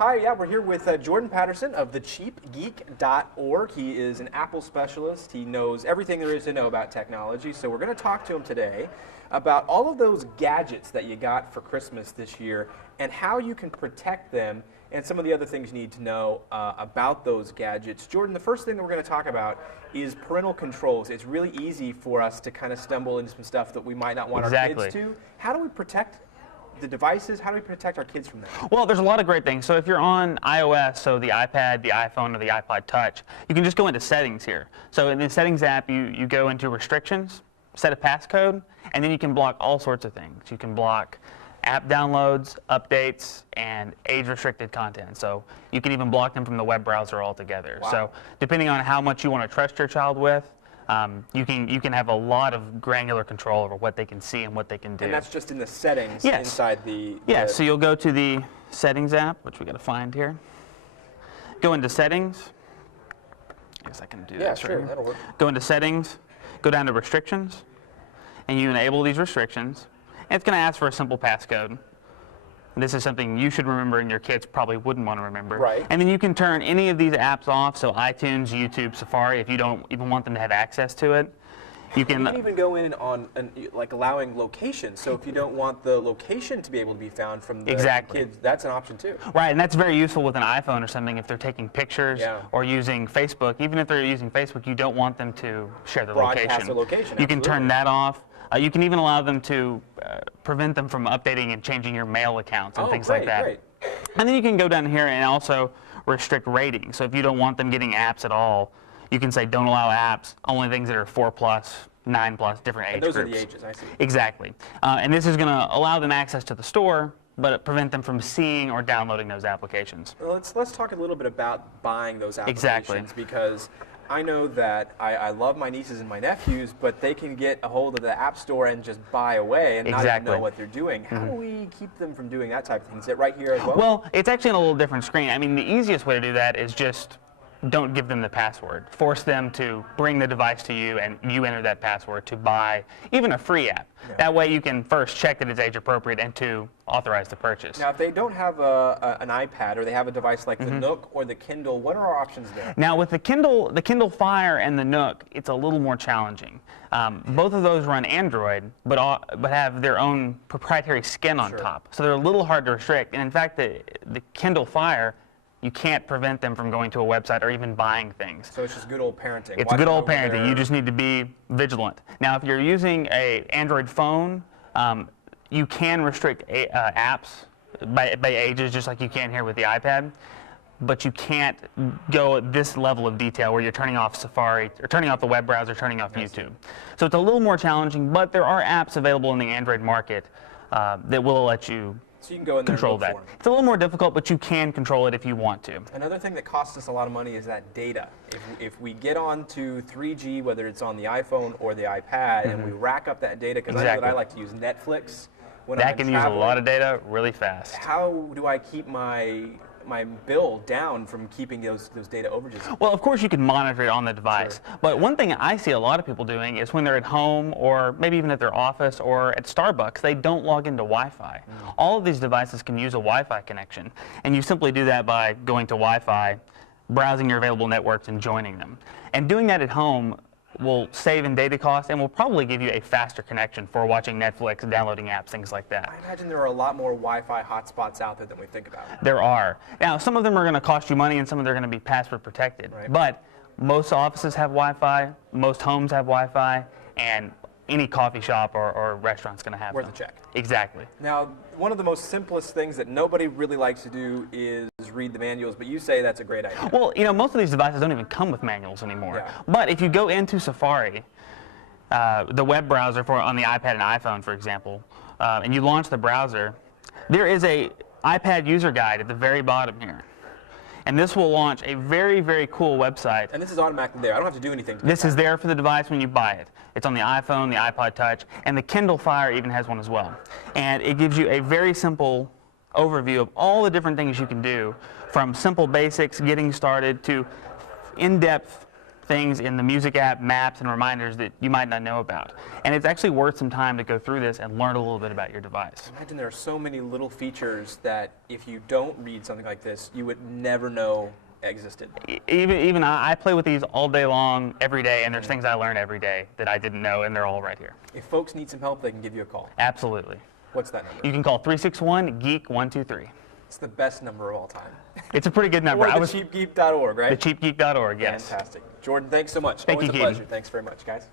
Hi, yeah, we're here with Jordan Patterson of thecheapgeek.org. He is an Apple specialist. He knows everything there is to know about technology. So we're going to talk to him today about all of those gadgets that you got for Christmas this year and how you can protect them and some of the other things you need to know about those gadgets. Jordan, the first thing that we're going to talk about is parental controls. It's really easy for us to kind of stumble into some stuff that we might not want our kids to. How do we protect the devices? How do we protect our kids from that? Well, there's a lot of great things. So if you're on iOS, so the iPad, the iPhone, or the iPod Touch, you can just go into settings here. So in the settings app, you go into restrictions, set a passcode, and then you can block all sorts of things. You can block app downloads, updates, and age-restricted content. So you can even block them from the web browser altogether. Wow. So depending on how much you want to trust your child with, you can have a lot of granular control over what they can see and what they can do. And that's just in the settings Yes. inside the... Yes, so you'll go to the settings app, which we got to find here. Go into settings. I guess I can do this right here. That'll work. Go into settings, go down to restrictions, and you enable these restrictions. And it's going to ask for a simple passcode. This is something you should remember and your kids probably wouldn't want to remember. Right. And then you can turn any of these apps off, so iTunes, YouTube, Safari, if you don't even want them to have access to it. You can even go in on like allowing location. So if you don't want the location to be able to be found from the kids, that's an option too. Right, and that's very useful with an iPhone or something if they're taking pictures or using Facebook. Even if they're using Facebook, you don't want them to share their Broadcast their location. You can turn that off. You can even allow them to prevent them from updating and changing your mail accounts and things like that. Great. And then you can go down here and also restrict ratings. So if you don't want them getting apps at all, you can say don't allow apps, only things that are 4+, 9+, different age groups. Those are the ages, I see. Exactly. And this is going to allow them access to the store, but prevent them from seeing or downloading those applications. Well, let's talk a little bit about buying those applications. Exactly. Because I know that I love my nieces and my nephews, but they can get a hold of the App Store and just buy away and not even know what they're doing. How do we keep them from doing that type of thing? Is it right here as well? Well, it's actually on a little different screen. I mean, the easiest way to do that is just don't give them the password. Force them to bring the device to you and you enter that password to buy even a free app. Yeah. That way you can first check that it's age appropriate and to authorize the purchase. Now if they don't have an iPad or they have a device like the Nook or the Kindle, what are our options there? Now with the Kindle Fire and the Nook, it's a little more challenging. Both of those run Android, but have their own proprietary skin on top. So they're a little hard to restrict. And in fact, the Kindle Fire, you can't prevent them from going to a website or even buying things. So it's just good old parenting. It's good old parenting. You just need to be vigilant. Now, if you're using an Android phone, you can restrict apps by ages, just like you can here with the iPad. But you can't go at this level of detail where you're turning off Safari, or turning off the web browser, turning off YouTube. So it's a little more challenging, but there are apps available in the Android market that will let you go in there control that. It's a little more difficult, but you can control it if you want to. Another thing that costs us a lot of money is that data. If we get on to 3G, whether it's on the iPhone or the iPad, and we rack up that data, because I know that I like to use Netflix when I'm traveling. Use a lot of data really fast. How do I keep my bill down from keeping those data overages? Well, of course you can monitor it on the device. But one thing I see a lot of people doing is when they're at home or maybe even at their office or at Starbucks, they don't log into Wi-Fi. All of these devices can use a Wi-Fi connection. And you simply do that by going to Wi-Fi, browsing your available networks, and joining them. And doing that at home will save in data costs and will probably give you a faster connection for watching Netflix, downloading apps, things like that. I imagine there are a lot more Wi-Fi hotspots out there than we think about. There are. Now, some of them are going to cost you money and some of them are going to be password protected. Right. But most offices have Wi-Fi, most homes have Wi-Fi, and any coffee shop or restaurant's going to have worth them. a check. Exactly. Now, one of the most simplest things that nobody really likes to do is read the manuals, but you say that's a great idea. Well, you know, most of these devices don't even come with manuals anymore. Yeah. But if you go into Safari, the web browser on the iPad and iPhone, for example, and you launch the browser, there is a iPad user guide at the very bottom here. And this will launch a very, very cool website. And this is automatically there. I don't have to do anything to This is there for the device when you buy it. It's on the iPhone, the iPod Touch, and the Kindle Fire even has one as well. And it gives you a very simple overview of all the different things you can do, from simple basics, getting started, to in-depth things in the music app, maps, and reminders that you might not know about. And it's actually worth some time to go through this and learn a little bit about your device. Imagine there are so many little features that if you don't read something like this, you would never know existed. Even I play with these all day long, every day, and there's things I learn every day that I didn't know, and they're all right here. If folks need some help, they can give you a call. Absolutely. What's that number? You can call 361-GEEK-123. It's the best number of all time. It's a pretty good number. Or thecheapgeek.org, right? Thecheapgeek.org, yes. Fantastic. Jordan, thanks so much. Thank Always you, a pleasure. Keaton. Thanks very much, guys.